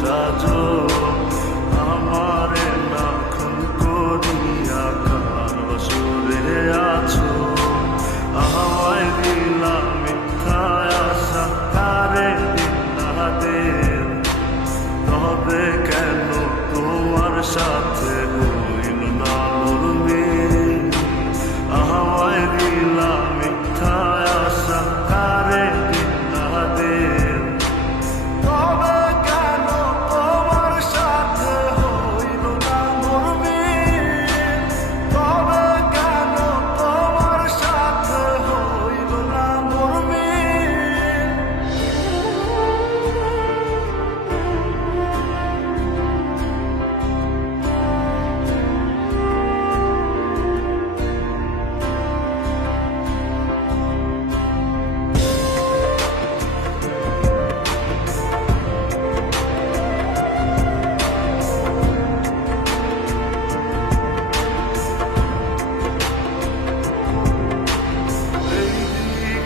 সাজো আমারে না খুন করিয়া কার বসরে আছো আমায় দিলা মিথ্যা আশা কারে দিলা দেব তবে কেন তোমার সাথে হইল না মিল আমায় দিলা মিথ্যা আশা কারে দিলা দেব তবে কেন তোমার সাথে হইল না মিল তবে কেন তোমার সাথে হইল না মিল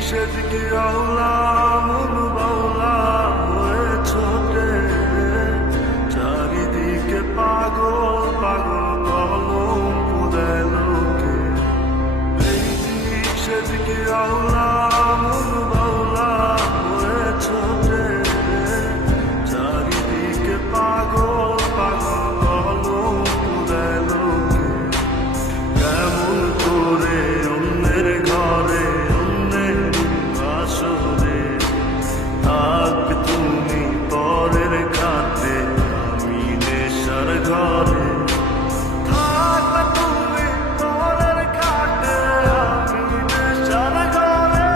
সেদিকে আওলা মন বাউলা হয়ে ছোটে চারিদিকে পাগল পাগল কলম পুরায় লোকে এই দিক সেদিকে আওলা মন বাউলা হয়ে ছোটে চারিদিকে পাগল পাগল কলম পুরায় লোকে কেমন করে অন্যের ঘরে থাকবে তুমি পরের খাতে আমি নেশার ঘরে থাকবে তুমি পরের খাতে আমি নেশার ঘরে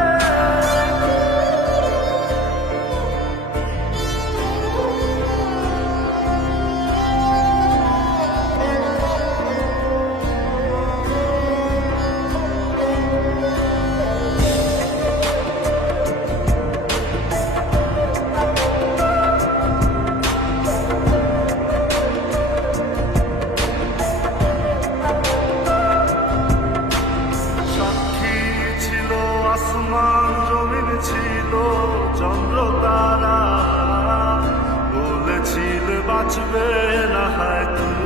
আসমান জমিন ছিল চন্দ্র তারা বলেছিল বাঁচবে না হয় তুমি